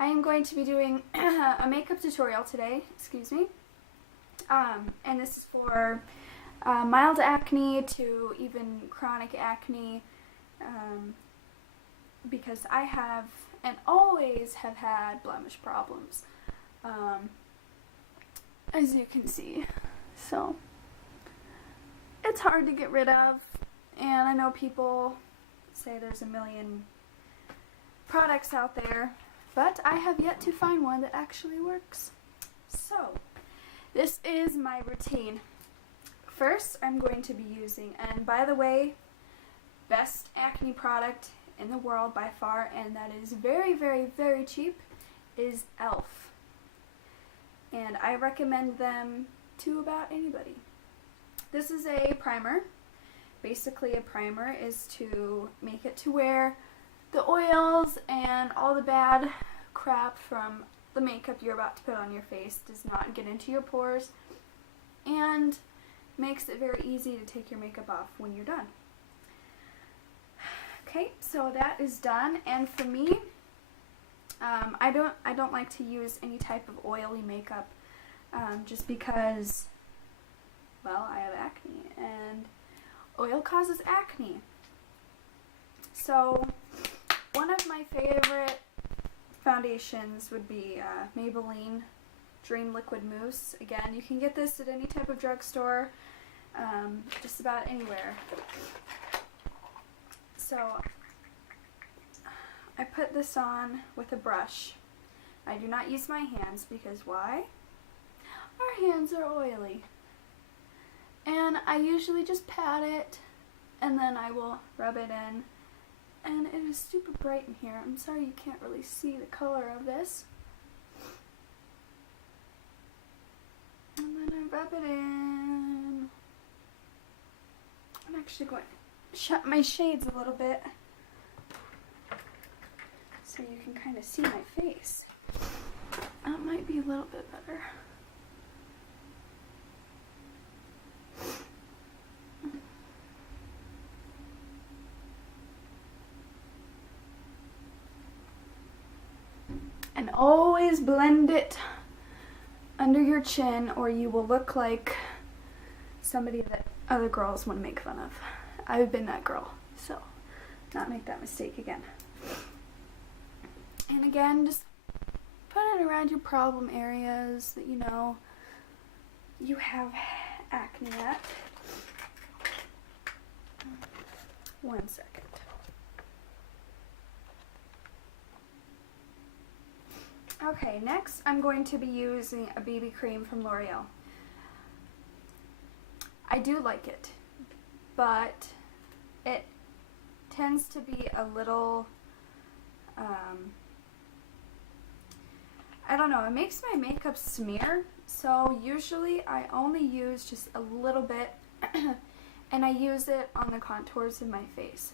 I am going to be doing a makeup tutorial today, excuse me, and this is for mild acne to even chronic acne, because I have and always have had blemish problems, as you can see, so it's hard to get rid of, and I know people say there's a million products out there, but I have yet to find one that actually works. So, this is my routine. First, I'm going to be using, and by the way, best acne product in the world by far, and that is very, very, very cheap, is e.l.f. And I recommend them to about anybody. This is a primer. Basically, a primer is to make it to where the oils and all the bad crap from the makeup you're about to put on your face does not get into your pores, and makes it very easy to take your makeup off when you're done. Okay, so that is done, and for me, I don't like to use any type of oily makeup, just because, well, I have acne, and oil causes acne. So one of my favorite foundations would be Maybelline Dream Liquid Mousse. Again, you can get this at any type of drugstore, just about anywhere. So I put this on with a brush. I do not use my hands because why? Our hands are oily. And I usually just pat it and then I will rub it in. And it is super bright in here. I'm sorry you can't really see the color of this. And then I rub it in. I'm actually going to shut my shades a little bit so you can kind of see my face. That might be a little bit better. And always blend it under your chin or you will look like somebody that other girls want to make fun of. I've been that girl, so not make that mistake again. And again, just put it around your problem areas that you know you have acne at. One second. Okay, next I'm going to be using a BB cream from L'Oreal. I do like it, but it tends to be a little, I don't know, it makes my makeup smear, so usually I only use just a little bit, and I use it on the contours of my face.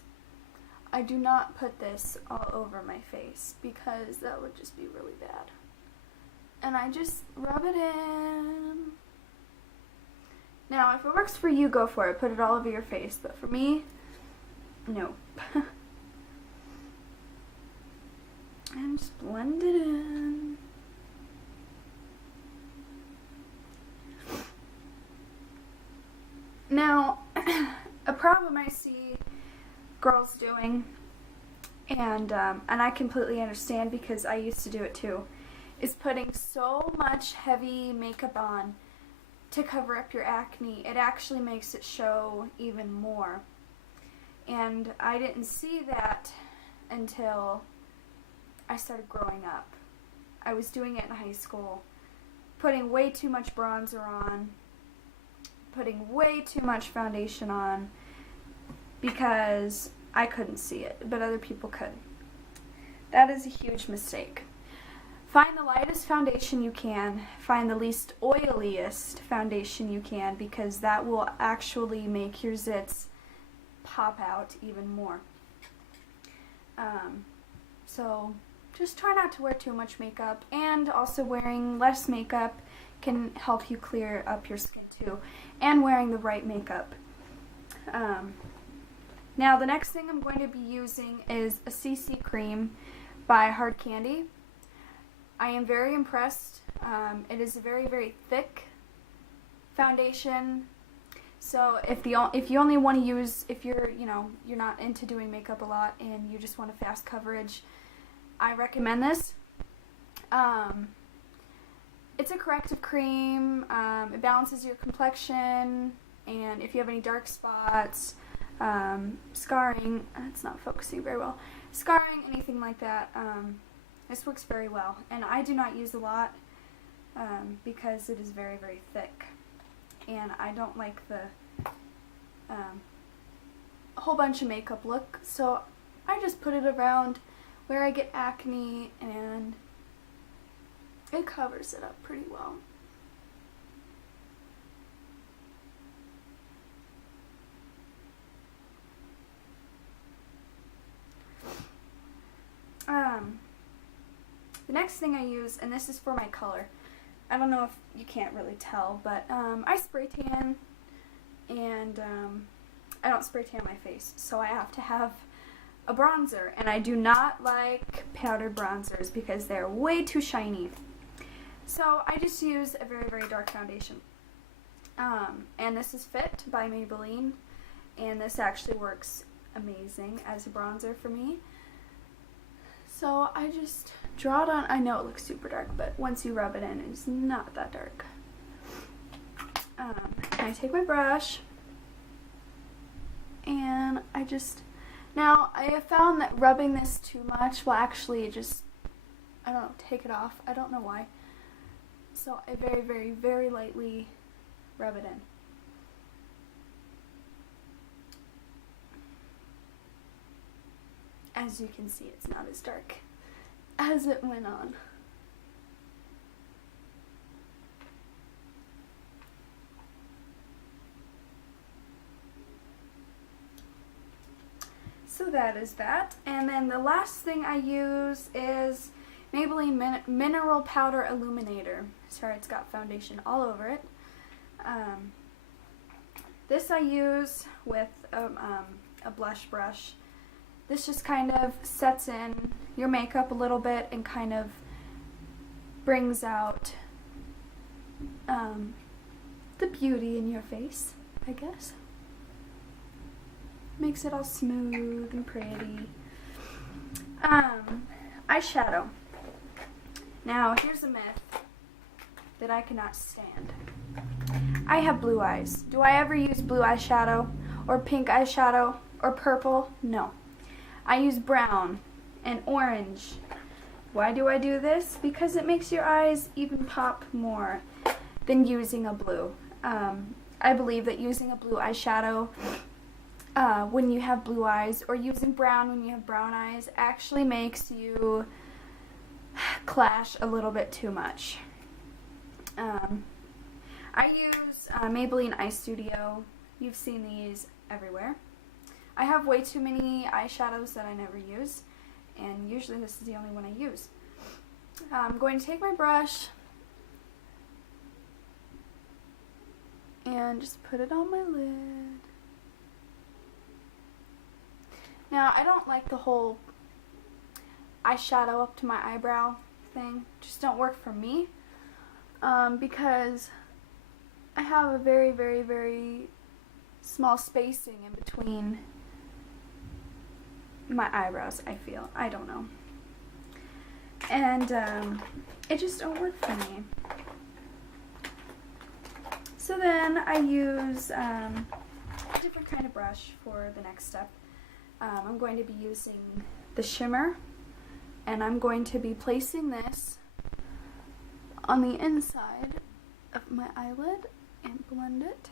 I do not put this all over my face because that would just be really bad. And I just rub it in. Now, if it works for you, go for it. Put it all over your face. But for me, no. And just blend it in. Now, a problem I see girls doing, and I completely understand because I used to do it too, is putting so much heavy makeup on to cover up your acne. It actually makes it show even more. And I didn't see that until I started growing up. I was doing it in high school, putting way too much bronzer on, putting way too much foundation on, because I couldn't see it, but other people could. That is a huge mistake. Find the lightest foundation you can. Find the least oiliest foundation you can, because that will actually make your zits pop out even more. So just try not to wear too much makeup, and also wearing less makeup can help you clear up your skin too, and wearing the right makeup. Now the next thing I'm going to be using is a CC cream by Hard Candy. I am very impressed. It is a very, very thick foundation. So if you only want to use, if you're, you're not into doing makeup a lot and you just want a fast coverage, I recommend this. It's a corrective cream. It balances your complexion, and if you have any dark spots, scarring, it's not focusing very well, scarring, anything like that, this works very well. And I do not use a lot because it is very, very thick, and I don't like the whole bunch of makeup look, so I just put it around where I get acne, and it covers it up pretty well. The next thing I use, and this is for my color, I don't know if you can't really tell, but I spray tan, and I don't spray tan my face, so I have to have a bronzer, and I do not like powdered bronzers because they're way too shiny. So I just use a very, very dark foundation. And this is Fit by Maybelline, and this actually works amazing as a bronzer for me. So I just draw it on. I know it looks super dark, but once you rub it in, it's not that dark. I take my brush, and now I have found that rubbing this too much will actually just, I don't know, take it off. I don't know why. So I very, very, very lightly rub it in. As you can see, it's not as dark as it went on. So that is that. And then the last thing I use is Maybelline Mineral Powder Illuminator. Sorry, it's got foundation all over it. This I use with a blush brush. This just kind of sets in your makeup a little bit and kind of brings out the beauty in your face, I guess. Makes it all smooth and pretty. Eyeshadow. Now, here's a myth that I cannot stand. I have blue eyes. Do I ever use blue eyeshadow or pink eyeshadow or purple? No. I use brown and orange. Why do I do this? Because it makes your eyes even pop more than using a blue. I believe that using a blue eyeshadow when you have blue eyes, or using brown when you have brown eyes, actually makes you clash a little bit too much. I use Maybelline Eye Studio. You've seen these everywhere. I have way too many eyeshadows that I never use, and usually this is the only one I use. I'm going to take my brush and just put it on my lid. Now, I don't like the whole eyeshadow up to my eyebrow thing. Just don't work for me, because I have a very, very, very small spacing in between my eyebrows, I feel. I don't know. And it just don't work for me. So then I use a different kind of brush for the next step. I'm going to be using the shimmer, and I'm going to be placing this on the inside of my eyelid and blend it.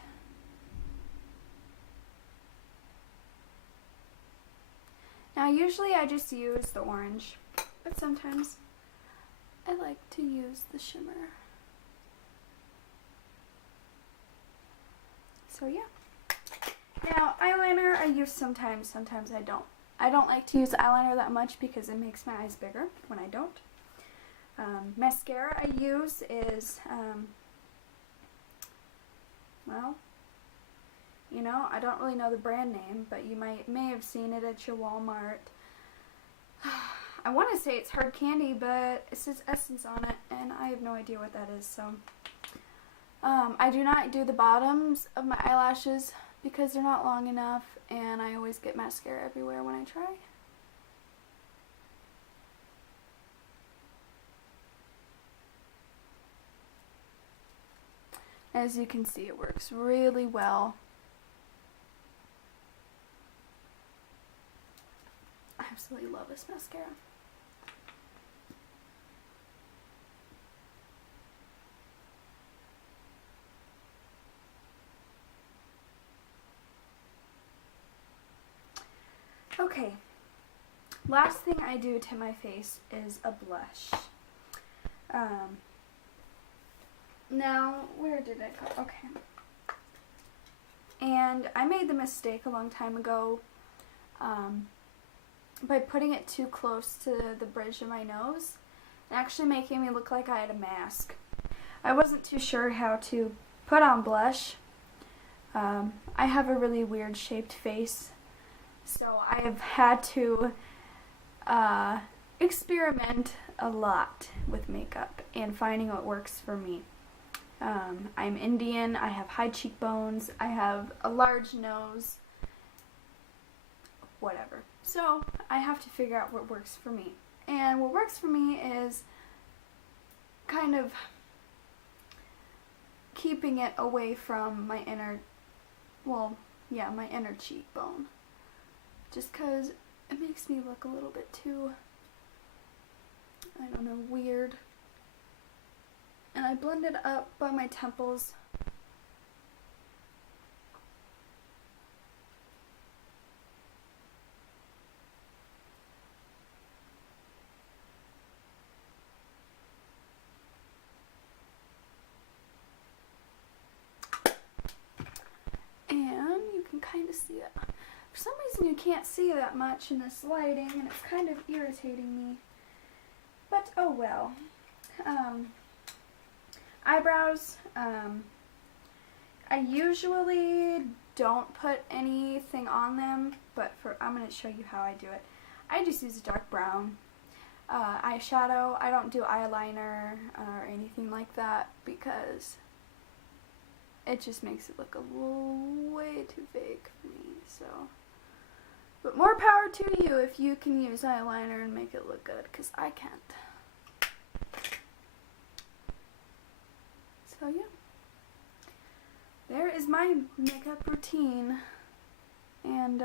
Now, usually I just use the orange, but sometimes I like to use the shimmer. So yeah. Now, eyeliner I use sometimes I don't. I don't like to use eyeliner that much because it makes my eyes bigger when I don't. Mascara I use is, well, you know, I don't really know the brand name, but you may have seen it at your Walmart. I want to say it's hard candy, but it says Essence on it, and I have no idea what that is, so. I do not do the bottoms of my eyelashes because they're not long enough, and I always get mascara everywhere when I try. As you can see, it works really well. I absolutely love this mascara. Okay, last thing I do to my face is a blush. Now, where did it go? Okay. And I made the mistake a long time ago by putting it too close to the bridge of my nose and actually making me look like I had a mask. I wasn't too sure how to put on blush. I have a really weird shaped face, so I have had to experiment a lot with makeup and finding what works for me. I'm Indian, I have high cheekbones, I have a large nose, whatever. So I have to figure out what works for me. And what works for me is kind of keeping it away from my inner, my inner cheekbone. Just because it makes me look a little bit too, I don't know, weird. And I blend it up by my temples. And you can kind of see it. For some reason you can't see that much in this lighting, and it's kind of irritating me. But oh well. Eyebrows, I usually don't put anything on them, but I'm going to show you how I do it. I just use a dark brown. Eyeshadow, I don't do eyeliner or anything like that because it just makes it look a little way too fake for me, so. But more power to you if you can use eyeliner and make it look good, because I can't. So yeah, there is my makeup routine, and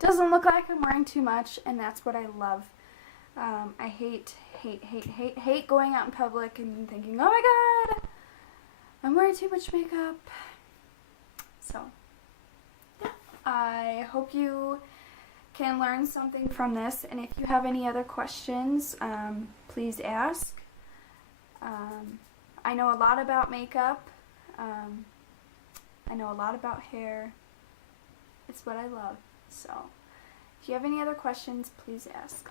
doesn't look like I'm wearing too much, and that's what I love. I hate going out in public and thinking, oh my god, I'm wearing too much makeup. So yeah, I hope you can learn something from this, and if you have any other questions, please ask. I know a lot about makeup. I know a lot about hair. It's what I love. So, if you have any other questions, please ask.